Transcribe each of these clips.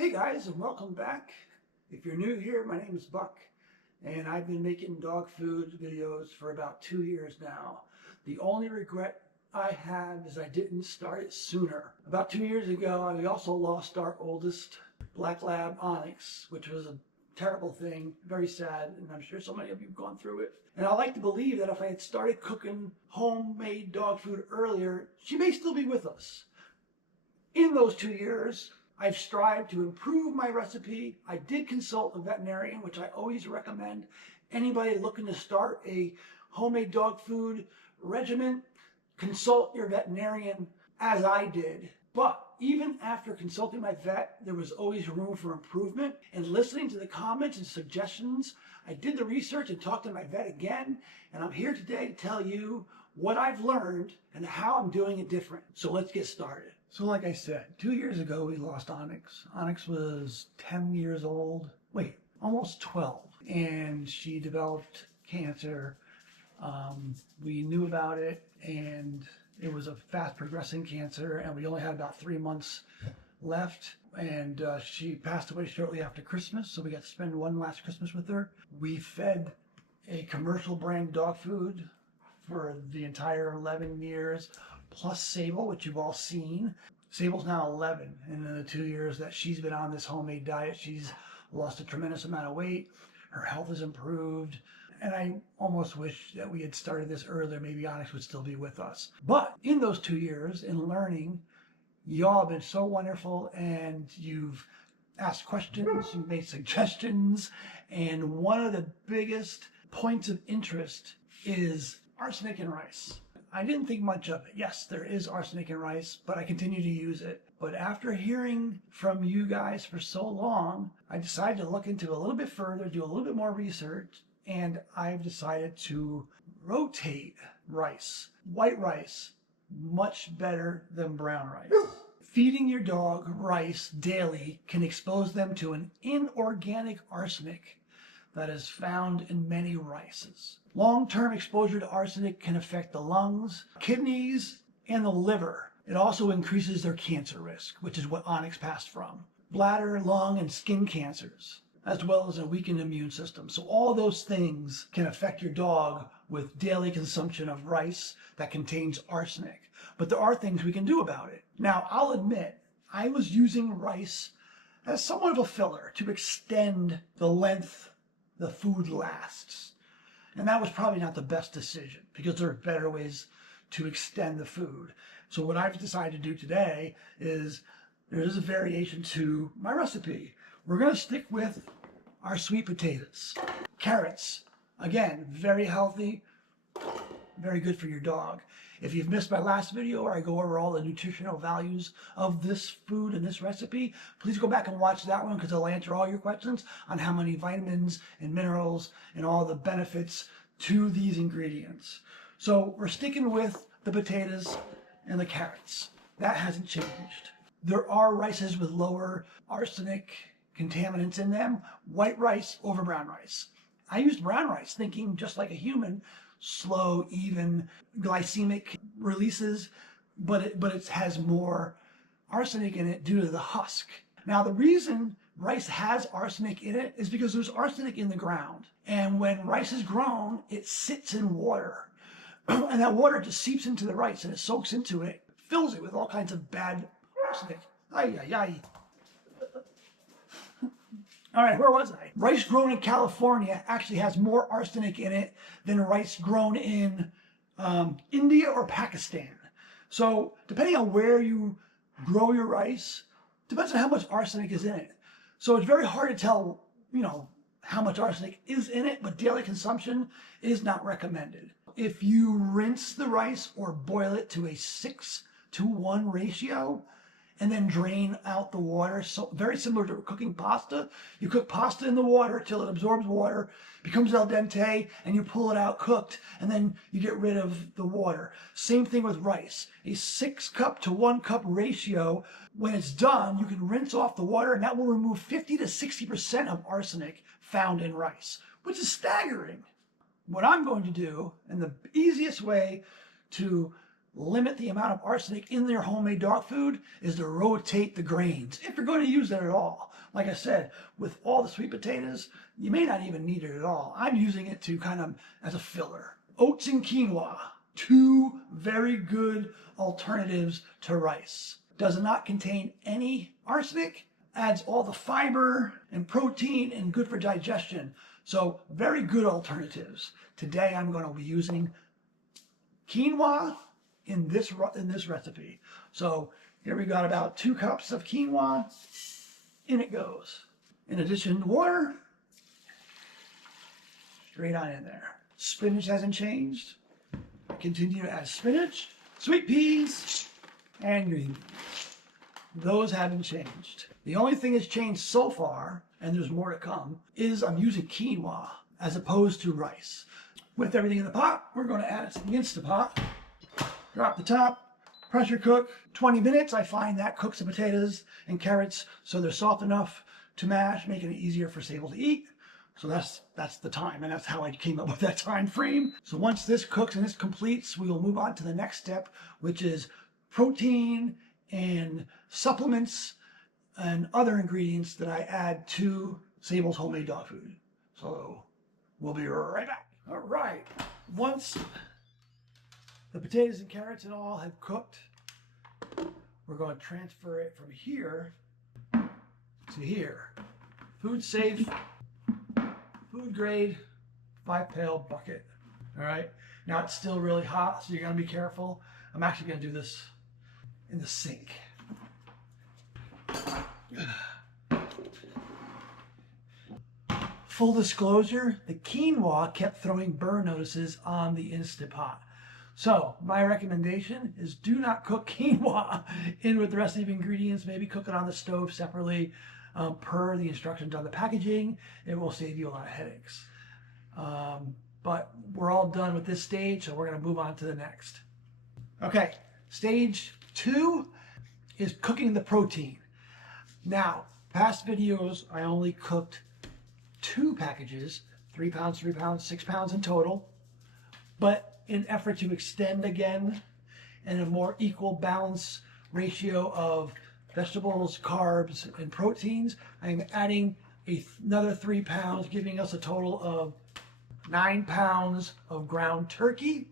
Hey guys, and welcome back. If you're new here, my name is Buck, and I've been making dog food videos for about 2 years now. The only regret I have is I didn't start it sooner. About 2 years ago, we also lost our oldest black lab, Onyx, which was a terrible thing, very sad, and I'm sure so many of you have gone through it. And I like to believe that if I had started cooking homemade dog food earlier, she may still be with us. In those 2 years, I've strived to improve my recipe. I did consult a veterinarian, which I always recommend. Anybody looking to start a homemade dog food regimen, consult your veterinarian, as I did. But even after consulting my vet, there was always room for improvement. And listening to the comments and suggestions, I did the research and talked to my vet again. And I'm here today to tell you what I've learned and how I'm doing it different. So let's get started. So like I said, 2 years ago we lost Onyx. Onyx was 10 years old. Wait, almost 12. And she developed cancer. We knew about it, and it was a fast progressing cancer, and we only had about 3 months left. And she passed away shortly after Christmas, so we got to spend one last Christmas with her. We fed a commercial brand dog food for the entire 11 years, plus Sable, which you've all seen. Sable's now 11, and in the 2 years that she's been on this homemade diet, she's lost a tremendous amount of weight. Her health has improved, and I almost wish that we had started this earlier. Maybe Onyx would still be with us. But in those 2 years, in learning, y'all have been so wonderful, and you've asked questions, you've made suggestions, and one of the biggest points of interest is arsenic in rice. I didn't think much of it. Yes, there is arsenic in rice, but I continue to use it. But after hearing from you guys for so long, I decided to look into it a little bit further, do a little bit more research, and I've decided to rotate rice. White rice, much better than brown rice. Feeding your dog rice daily can expose them to an inorganic arsenic that is found in many rices. Long-term exposure to arsenic can affect the lungs, kidneys, and the liver. It also increases their cancer risk, which is what Onyx passed from. Bladder, lung, and skin cancers, as well as a weakened immune system. So all those things can affect your dog with daily consumption of rice that contains arsenic. But there are things we can do about it. Now, I'll admit, I was using rice as somewhat of a filler to extend the length the food lasts. And that was probably not the best decision, because there are better ways to extend the food. So what I've decided to do today is there is a variation to my recipe. We're going to stick with our sweet potatoes. Carrots, again, very healthy, very good for your dog. If you've missed my last video where I go over all the nutritional values of this food and this recipe, please go back and watch that one, because I'll answer all your questions on how many vitamins and minerals and all the benefits to these ingredients. So we're sticking with the potatoes and the carrots. That hasn't changed. There are rices with lower arsenic contaminants in them. White rice over brown rice. I used brown rice thinking, just like a human, slow, even glycemic releases, but it has more arsenic in it due to the husk. Now, the reason rice has arsenic in it is because there's arsenic in the ground. And when rice is grown, it sits in water. And that water just seeps into the rice, and it soaks into it, fills it with all kinds of bad arsenic. Ay, ay, ay. All right, where was I? Rice grown in California actually has more arsenic in it than rice grown in India or Pakistan. So depending on where you grow your rice, depends on how much arsenic is in it. So it's very hard to tell, how much arsenic is in it, but daily consumption is not recommended. If you rinse the rice or boil it to a 6-to-1 ratio, and then drain out the water. So very similar to cooking pasta. You cook pasta in the water till it absorbs water, becomes al dente, and you pull it out cooked, and then you get rid of the water. Same thing with rice. A 6-cup to 1-cup ratio. When it's done, you can rinse off the water, and that will remove 50 to 60% of arsenic found in rice, which is staggering. What I'm going to do, and the easiest way to limit the amount of arsenic in their homemade dog food is to rotate the grains, if you're going to use it at all. Like I said, with all the sweet potatoes, you may not even need it at all. I'm using it to kind of as a filler. Oats and quinoa, two very good alternatives to rice. Does not contain any arsenic, adds all the fiber and protein and good for digestion. So very good alternatives. Today I'm going to be using quinoa in this recipe. So here we got about 2 cups of quinoa. In it goes. In addition to water, straight on in there. Spinach hasn't changed. I continue to add spinach, sweet peas, and green beans. Those haven't changed. The only thing that's changed so far, and there's more to come, is I'm using quinoa as opposed to rice. With everything in the pot, we're going to add it to the Instapot. Drop the top, pressure cook. 20 minutes, I find that cooks the potatoes and carrots so they're soft enough to mash, making it easier for Sable to eat. So that's the time, and that's how I came up with that time frame. So once this cooks and this completes, we will move on to the next step, which is protein and supplements and other ingredients that I add to Sable's homemade dog food. So we'll be right back. All right, once the potatoes and carrots and all have cooked, we're going to transfer it from here to here. Food safe, food grade, 5-pail bucket. All right, now it's still really hot, so you're going to be careful. I'm actually going to do this in the sink. Full disclosure, the quinoa kept throwing burn notices on the Instant Pot. So my recommendation is do not cook quinoa in with the rest of the ingredients. Maybe cook it on the stove separately per the instructions on the packaging. It will save you a lot of headaches. But we're all done with this stage, so we're going to move on to the next. Okay, stage 2 is cooking the protein. Now, past videos, I only cooked 2 packages, 3 pounds, 3 pounds, 6 pounds in total. But in effort to extend again and a more equal balance ratio of vegetables, carbs, and proteins, I'm adding another 3 pounds, giving us a total of 9 pounds of ground turkey,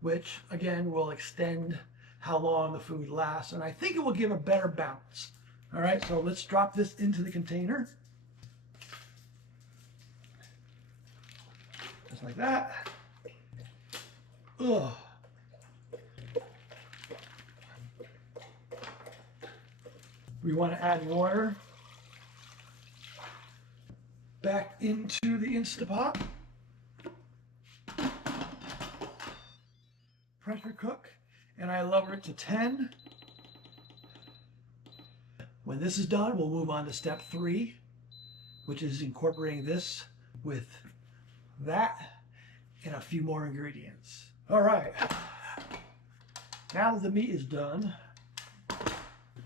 which again will extend how long the food lasts, and I think it will give a better balance. All right, so let's drop this into the container. Just like that. Ugh. We want to add water back into the Instapot. Pressure cook, and I lower it to 10. When this is done, we'll move on to step 3, which is incorporating this with that and a few more ingredients. All right, now that the meat is done,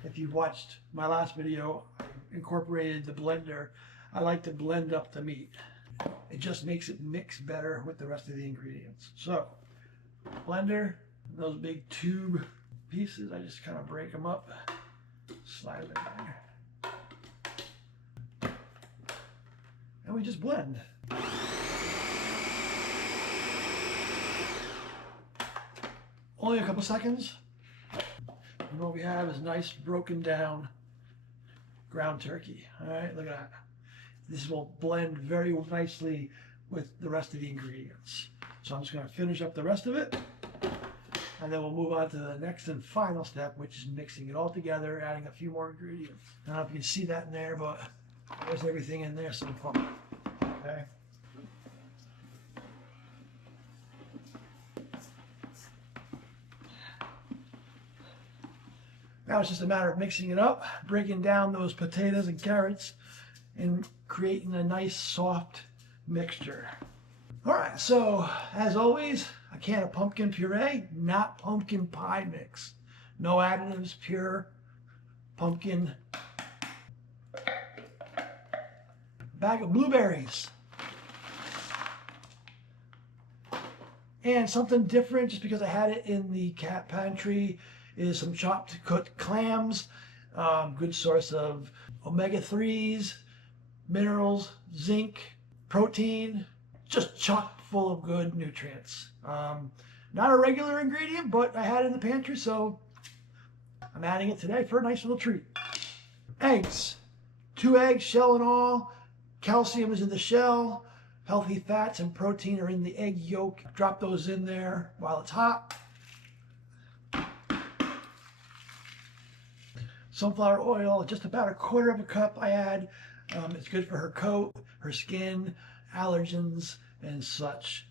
if you've watched my last video, I incorporated the blender. I like to blend up the meat. It just makes it mix better with the rest of the ingredients. So, blender, those big tube pieces, I just kind of break them up, slide them in there, and we just blend. Only a couple seconds, and what we have is nice broken down ground turkey. All right, look at that. This will blend very nicely with the rest of the ingredients. So I'm just going to finish up the rest of it, and then we'll move on to the next and final step, which is mixing it all together, adding a few more ingredients. I don't know if you can see that in there, but there's everything in there so far. Okay. Now it's just a matter of mixing it up, breaking down those potatoes and carrots, and creating a nice soft mixture. All right, so as always, a can of pumpkin puree, not pumpkin pie mix. No additives, pure pumpkin. Bag of blueberries. And something different, just because I had it in the cat pantry, is some chopped cooked clams. Good source of omega-3s, minerals, zinc, protein, just chock full of good nutrients. Not a regular ingredient, but I had it in the pantry, so I'm adding it today for a nice little treat. Eggs. 2 eggs, shell and all. Calcium is in the shell. Healthy fats and protein are in the egg yolk. Drop those in there while it's hot. Sunflower oil, just about 1/4 cup I add. It's good for her coat, her skin, allergens, and such.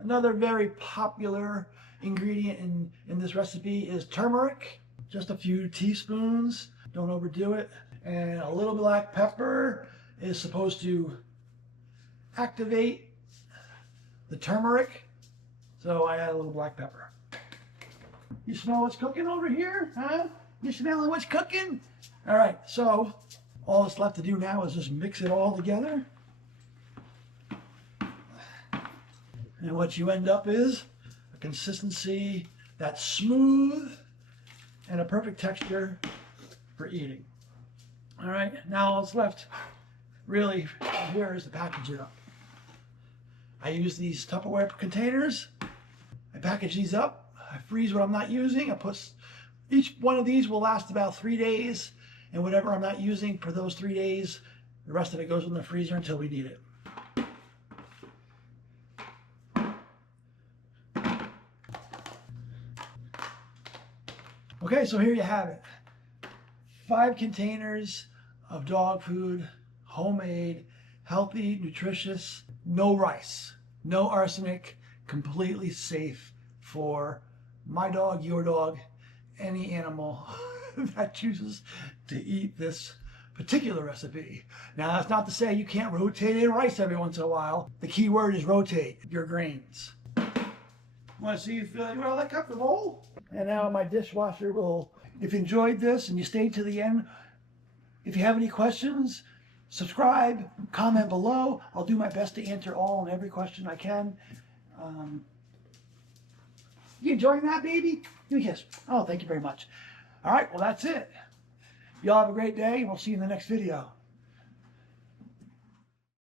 Another very popular ingredient in this recipe is turmeric. Just a few teaspoons, don't overdo it. And a little black pepper is supposed to activate the turmeric, so I add a little black pepper. You smell what's cooking over here? Huh? You smelling what's cooking? All right, so all that's left to do now is just mix it all together. And what you end up is a consistency that's smooth and a perfect texture for eating. All right, now all that's left really here is to package it up. I use these Tupperware containers. I package these up. I freeze what I'm not using. Each one of these will last about 3 days, and whatever I'm not using for those 3 days, the rest of it goes in the freezer until we need it. Okay, so here you have it. 5 containers of dog food, homemade, healthy, nutritious, no rice, no arsenic, completely safe for my dog, your dog, any animal that chooses to eat this particular recipe. Now, that's not to say you can't rotate in rice every once in a while. The key word is rotate your grains. Want to see if well, that cup the bowl? And now my dishwasher will, if you enjoyed this and you stayed to the end, if you have any questions, subscribe, comment below. I'll do my best to answer all and every question I can. You enjoying that, baby? Give me a kiss. Oh, thank you very much. All right, well, that's it. Y'all have a great day, and we'll see you in the next video.